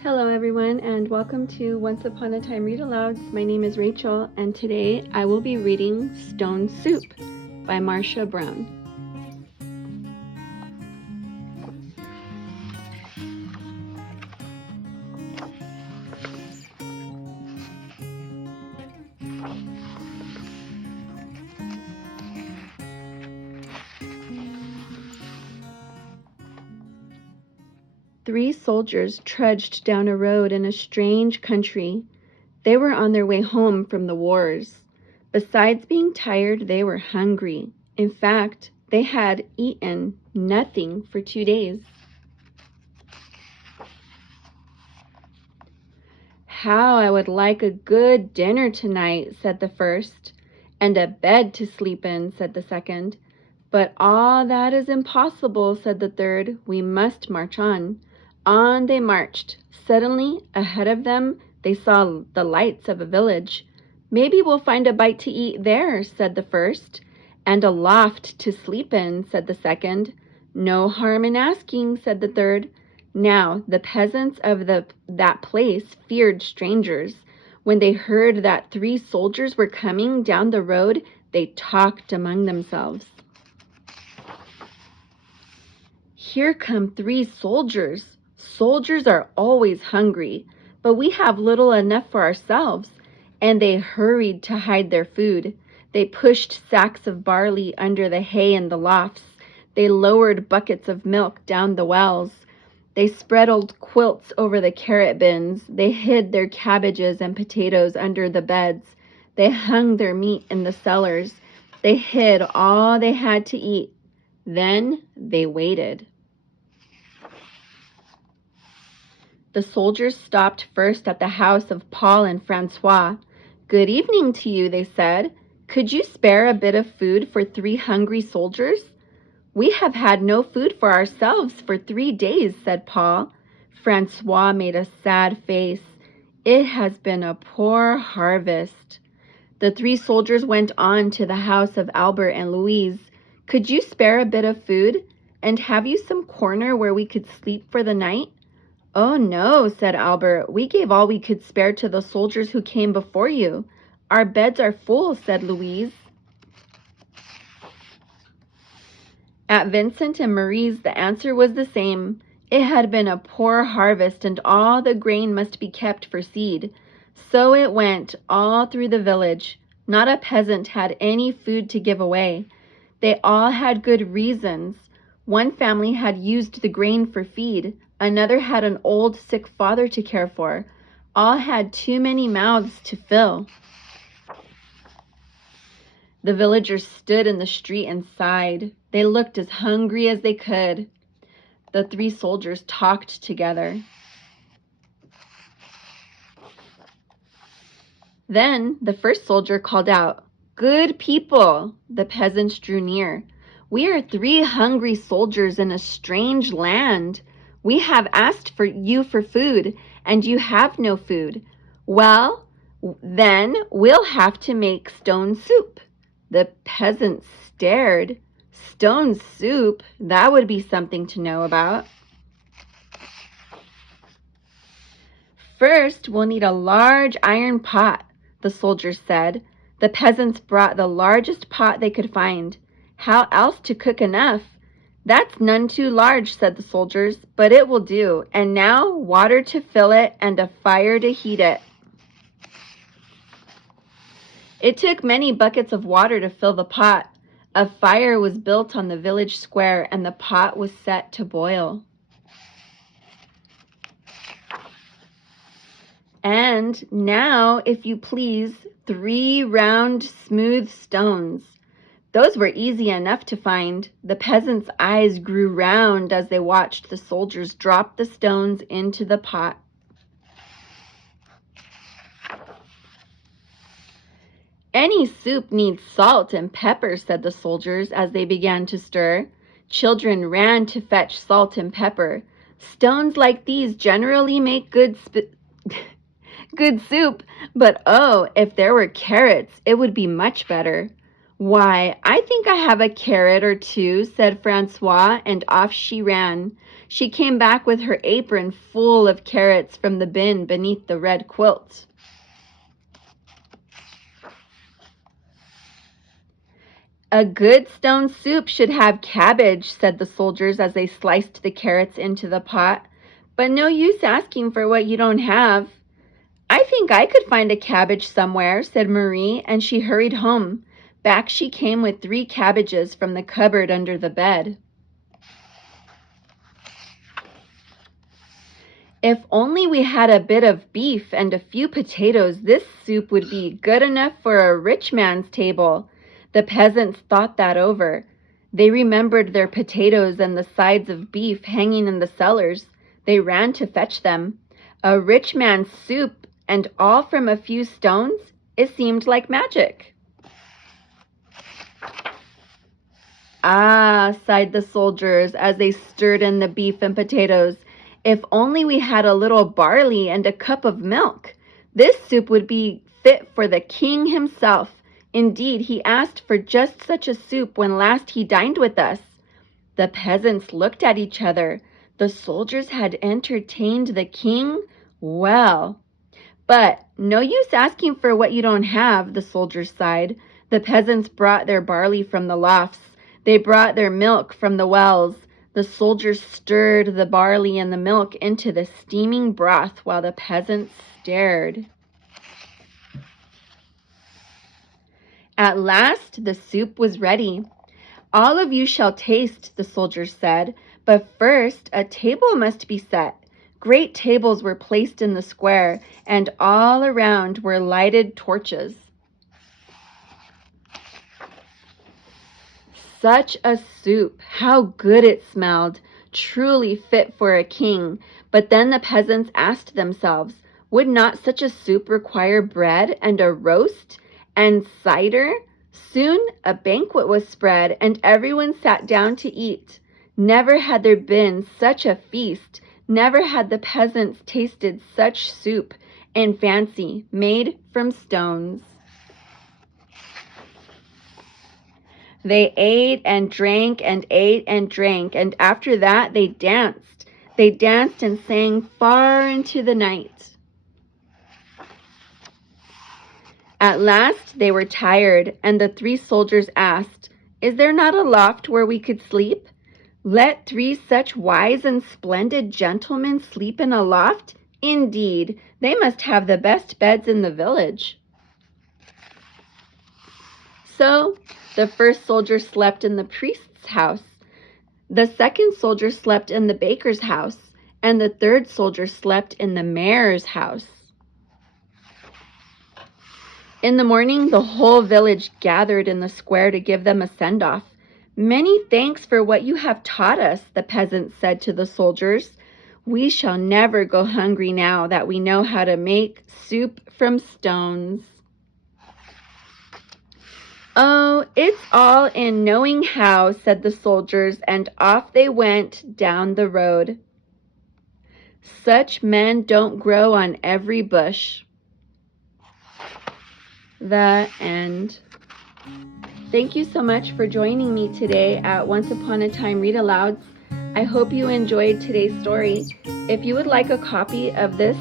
Hello everyone and welcome to Once Upon a Time Read Alouds. My name is Rachel and today I will be reading Stone Soup by Marcia Brown. Three soldiers trudged down a road in a strange country. They were on their way home from the wars. Besides being tired, they were hungry. In fact, they had eaten nothing for 2 days. "How I would like a good dinner tonight," said the first. "And a bed to sleep in," said the second. "But all that is impossible," said the third. "We must march on." On they marched. Suddenly, ahead of them, they saw the lights of a village. "Maybe we'll find a bite to eat there," said the first. "And a loft to sleep in," said the second. "No harm in asking," said the third. Now, the peasants of that place feared strangers. When they heard that three soldiers were coming down the road, they talked among themselves. "Here come three soldiers. Soldiers are always hungry, but we have little enough for ourselves." And they hurried to hide their food. They pushed sacks of barley under the hay in the lofts. They lowered buckets of milk down the wells. They spread old quilts over the carrot bins. They hid their cabbages and potatoes under the beds. They hung their meat in the cellars. They hid all they had to eat. Then they waited. The soldiers stopped first at the house of Paul and Francois. "Good evening to you," they said. "Could you spare a bit of food for 3 hungry soldiers?" "We have had no food for ourselves for 3 days," said Paul. Francois made a sad face. "It has been a poor harvest." The 3 soldiers went on to the house of Albert and Louise. "Could you spare a bit of food? And have you some corner where we could sleep for the night?" "Oh no," said Albert. "We gave all we could spare to the soldiers who came before you." "Our beds are full," said Louise. At Vincent and Marie's, the answer was the same. It had been a poor harvest, and all the grain must be kept for seed. So it went all through the village. Not a peasant had any food to give away. They all had good reasons. One family had used the grain for feed. Another had an old, sick father to care for. All had too many mouths to fill. The villagers stood in the street and sighed. They looked as hungry as they could. The 3 soldiers talked together. Then the first soldier called out, "Good people!" The peasants drew near. "We are 3 hungry soldiers in a strange land. We have asked you for food, and you have no food. Well, then we'll have to make stone soup." The peasants stared. Stone soup? That would be something to know about. "First, we'll need a large iron pot," the soldiers said. The peasants brought the largest pot they could find. "How else to cook enough?" "That's none too large," said the soldiers, "but it will do. And now water to fill it and a fire to heat it." It took many buckets of water to fill the pot. A fire was built on the village square, and the pot was set to boil. "And now, if you please, 3 round, smooth stones." Those were easy enough to find. The peasants' eyes grew round as they watched the soldiers drop the stones into the pot. "Any soup needs salt and pepper," said the soldiers as they began to stir. Children ran to fetch salt and pepper. "Stones like these generally make good soup, but oh, if there were carrots, it would be much better." "Why, I think I have a carrot or two," said Francois, and off she ran. She came back with her apron full of carrots from the bin beneath the red quilt. "A good stone soup should have cabbage," said the soldiers as they sliced the carrots into the pot. "But no use asking for what you don't have." "I think I could find a cabbage somewhere," said Marie, and she hurried home. Back she came with 3 cabbages from the cupboard under the bed. "If only we had a bit of beef and a few potatoes, this soup would be good enough for a rich man's table." The peasants thought that over. They remembered their potatoes and the sides of beef hanging in the cellars. They ran to fetch them. A rich man's soup, and all from a few stones? It seemed like magic. "Ah," sighed the soldiers as they stirred in the beef and potatoes. "If only we had a little barley and a cup of milk. This soup would be fit for the king himself. Indeed, he asked for just such a soup when last he dined with us." The peasants looked at each other. The soldiers had entertained the king? Well. "But no use asking for what you don't have," the soldiers sighed. The peasants brought their barley from the lofts. They brought their milk from the wells. The soldiers stirred the barley and the milk into the steaming broth while the peasants stared. At last the soup was ready. "All of you shall taste," the soldiers said, "but first a table must be set." Great tables were placed in the square, and all around were lighted torches. Such a soup! How good it smelled! Truly fit for a king. But then the peasants asked themselves, would not such a soup require bread and a roast and cider? Soon a banquet was spread, and everyone sat down to eat. Never had there been such a feast. Never had the peasants tasted such soup and fancy made from stones. They ate and drank and ate and drank, and after that they danced. They danced and sang far into the night. At last they were tired, and the 3 soldiers asked, "Is there not a loft where we could sleep?" Let 3 such wise and splendid gentlemen sleep in a loft? Indeed, they must have the best beds in the village. So the first soldier slept in the priest's house, the second soldier slept in the baker's house, and the third soldier slept in the mayor's house. In the morning, the whole village gathered in the square to give them a send-off. "Many thanks for what you have taught us," the peasants said to the soldiers. "We shall never go hungry now that we know how to make soup from stones." "Oh, it's all in knowing how," said the soldiers, and off they went down the road. Such men don't grow on every bush. The end. Thank you so much for joining me today at Once Upon a Time Read Alouds. I hope you enjoyed today's story. If you would like a copy of this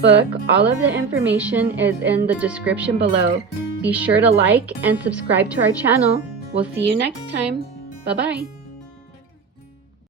book, all of the information is in the description below. Be sure to like and subscribe to our channel. We'll see you next time. Bye-bye.